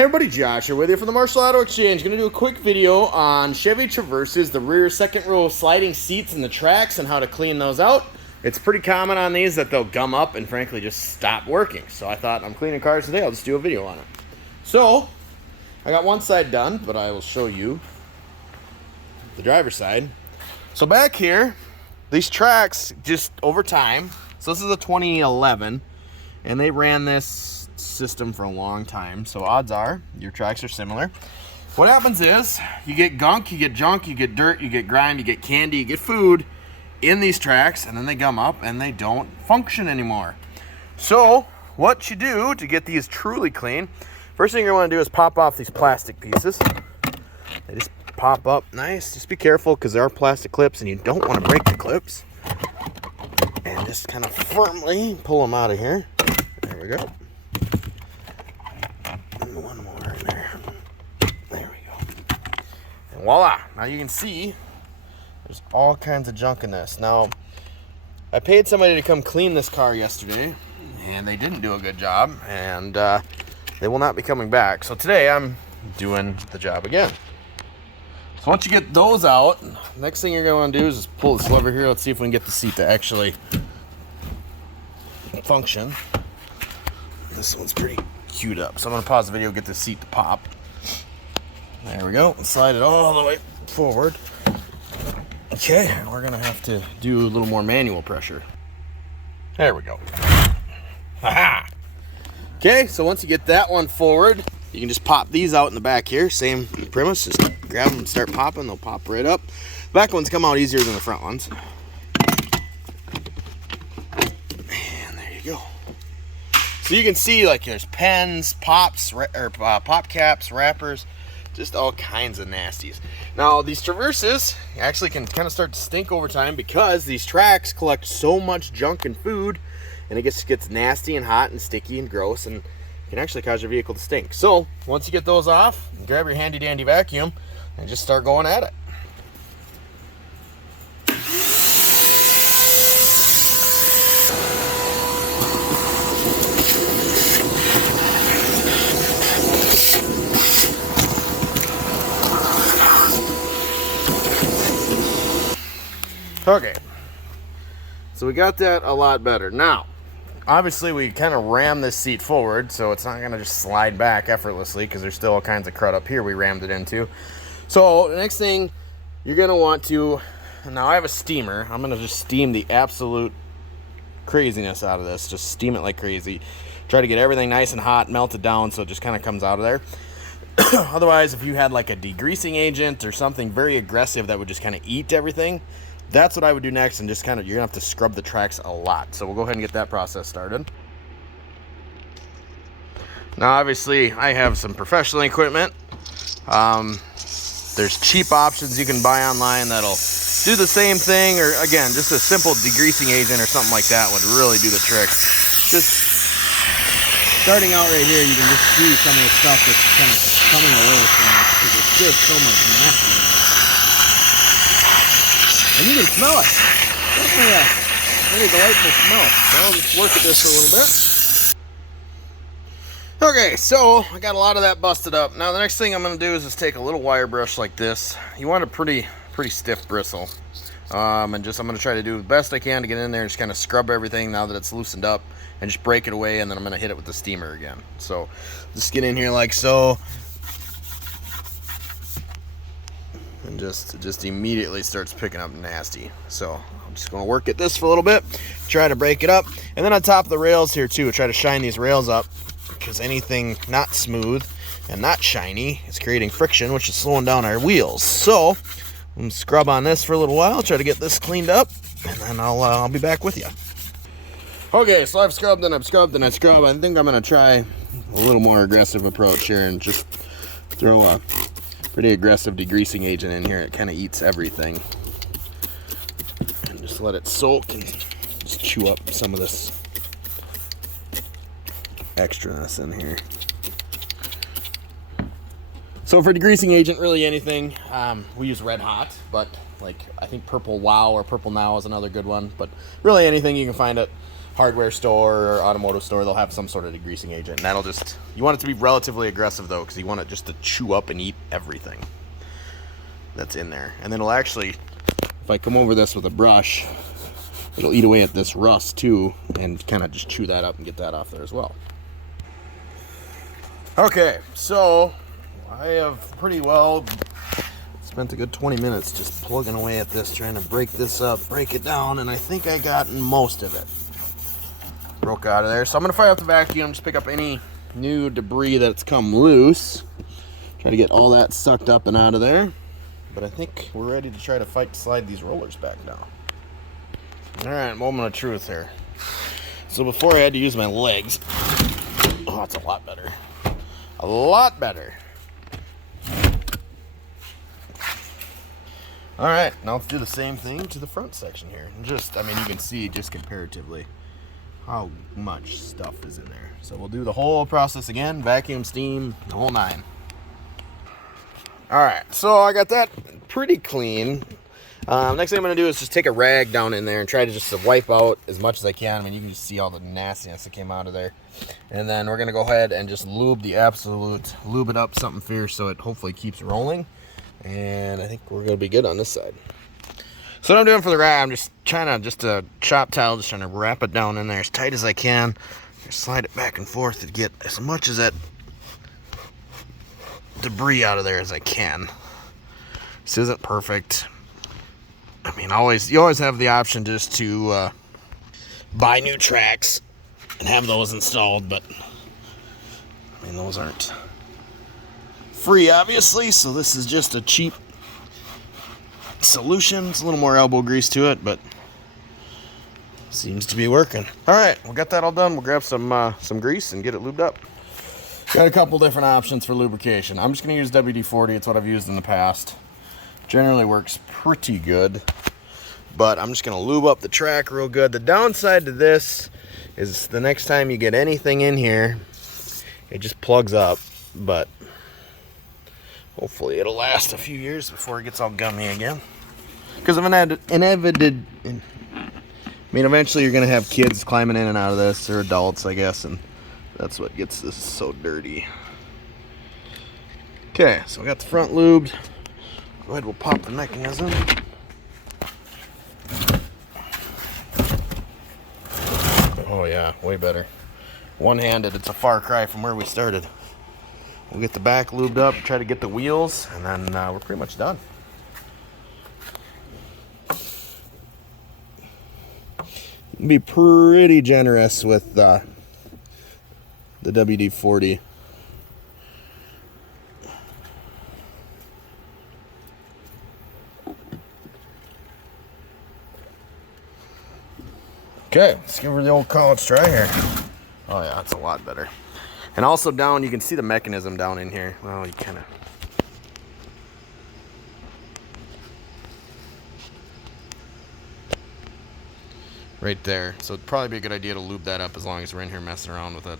Hey everybody, Josh here with you from the Marshall Auto Exchange. Going to do a quick video on Chevy Traverses, the rear second row sliding seats and the tracks and how to clean those out. It's pretty common on these that they'll gum up and frankly just stop working. So I thought, I'm cleaning cars today, I'll just do a video on it. So, I got one side done, but I will show you the driver's side. So back here, these tracks just over time, so this is a 2011, and they ran this system for a long time, so odds are your tracks are similar. What happens is you get gunk, you get junk, you get dirt, you get grime, you get candy, you get food in these tracks, and then they gum up and they don't function anymore. So what you do to get these truly clean, first thing you want to do is pop off these plastic pieces. They just pop up nice. Just be careful because there are plastic clips and you don't want to break the clips, and just kind of firmly pull them out of here. There we go. One more in there. There we go. And voila! Now you can see there's all kinds of junk in this. Now, I paid somebody to come clean this car yesterday, and they didn't do a good job, and they will not be coming back. So today I'm doing the job again. So once you get those out, next thing you're going to want to do is just pull this lever here. Let's see if we can get the seat to actually function. This one's pretty queued up, so I'm going to pause the video, get the seat to pop. There we go. Slide it all the way forward. Okay, we're going to have to do a little more manual pressure. There we go. Aha! Okay, so once you get that one forward, you can just pop these out in the back here. Same premise, just grab them and start popping. They'll pop right up. The back ones come out easier than the front ones. And there you go. So you can see, like, there's pens, pops, pop caps, wrappers, just all kinds of nasties. Now, these Traverses actually can kind of start to stink over time because these tracks collect so much junk and food, and it gets nasty and hot and sticky and gross, and can actually cause your vehicle to stink. So once you get those off, grab your handy dandy vacuum and just start going at it. Okay, so we got that a lot better. Now, obviously we kind of ram this seat forward, so it's not going to just slide back effortlessly because there's still all kinds of crud up here we rammed it into. So the next thing you're going to want to, now I have a steamer. I'm going to just steam the absolute craziness out of this. Just steam it like crazy. Try to get everything nice and hot, melted down so it just kind of comes out of there. Otherwise, if you had like a degreasing agent or something very aggressive that would just kind of eat everything, that's what I would do next, and just kind of, you're going to have to scrub the tracks a lot. So we'll go ahead and get that process started. Now, obviously, I have some professional equipment. There's cheap options you can buy online that'll do the same thing, or again, just a simple degreasing agent or something like that would really do the trick. Just starting out right here, you can just see some of the stuff that's kind of coming away from this, because it's just so much nasty in there. And you can smell it. Definitely a very delightful smell. So I'll just work at this a little bit. Okay, so I got a lot of that busted up. Now the next thing I'm going to do is just take a little wire brush like this. You want a pretty stiff bristle. And just I'm going to try to do the best I can to get in there and just kind of scrub everything now that it's loosened up and just break it away, and then I'm going to hit it with the steamer again. So just get in here like so. And just immediately starts picking up nasty. So I'm just going to work at this for a little bit, try to break it up, and then on top of the rails here too, try to shine these rails up, because anything not smooth and not shiny is creating friction, which is slowing down our wheels. So I'm going to scrub on this for a little while, try to get this cleaned up, and then I'll be back with you. Okay, so I've scrubbed and I've scrubbed and I scrubbed. I think I'm going to try a little more aggressive approach here and just throw a pretty aggressive degreasing agent in here. It kind of eats everything, and just let it soak and just chew up some of this extraness in here. So for degreasing agent, really anything, we use Red Hot, but like I think Purple Wow or Purple Now is another good one, but really anything you can find at hardware store or automotive store, they'll have some sort of degreasing agent. And that'll just, you want it to be relatively aggressive though, because you want it just to chew up and eat everything that's in there. And then it'll actually, if I come over this with a brush, it'll eat away at this rust too, and kind of just chew that up and get that off there as well. Okay, so I have pretty well spent a good 20 minutes just plugging away at this, trying to break this up, break it down, and I think I gotten most of it broke out of there. So I'm going to fire up the vacuum, just pick up any new debris that's come loose, try to get all that sucked up and out of there. But I think we're ready to try to fight to slide these rollers back now. Alright, moment of truth here. So before I had to use my legs, oh, it's a lot better. A lot better. Alright, now let's do the same thing to the front section here. Just, I mean, you can see just comparatively how much stuff is in there. So we'll do the whole process again, vacuum, steam, the whole nine. Alright, so I got that pretty clean. Next thing I'm going to do is just take a rag down in there and try to just wipe out as much as I can. I mean, you can just see all the nastiness that came out of there. And then we're going to go ahead and just lube it up something fierce so it hopefully keeps rolling. And I think we're going to be good on this side. So what I'm doing for the rag, I'm just trying to, a chop towel, just trying to wrap it down in there as tight as I can. Just slide it back and forth to get as much of that debris out of there as I can. This isn't perfect. I mean, you always have the option just to buy new tracks and have those installed, but I mean, those aren't free, obviously, so this is just a cheap solution. It's a little more elbow grease to it, but seems to be working. All right, we got that all done. We'll grab some grease and get it lubed up. Got a couple different options for lubrication. I'm just going to use WD-40. It's what I've used in the past. Generally works pretty good, but I'm just going to lube up the track real good. The downside to this is the next time you get anything in here, it just plugs up, but hopefully it'll last a few years before it gets all gummy again. Because of eventually you're going to have kids climbing in and out of this, or adults, I guess, and that's what gets this so dirty. Okay, so we got the front lubed. Go ahead, we'll pop the mechanism. Oh yeah, way better. One-handed, it's a far cry from where we started. We'll get the back lubed up, try to get the wheels, and then we're pretty much done. You can be pretty generous with the WD-40. Okay, let's give her the old college try here. Oh yeah, that's a lot better. And also down, you can see the mechanism down in here. Well, you kind of... right there. So it'd probably be a good idea to lube that up as long as we're in here messing around with it.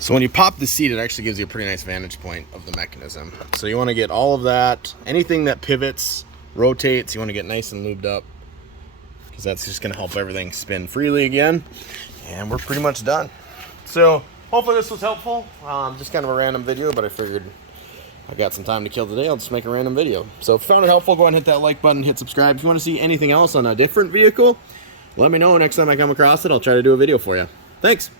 So when you pop the seat, it actually gives you a pretty nice vantage point of the mechanism. So you want to get all of that, anything that pivots, rotates, you want to get nice and lubed up, because that's just going to help everything spin freely again. And we're pretty much done. So hopefully this was helpful. Just kind of a random video, but I figured I got some time to kill today. I'll just make a random video. So if you found it helpful, go ahead and hit that like button, hit subscribe. If you want to see anything else on a different vehicle, let me know. Next time I come across it, I'll try to do a video for you. Thanks.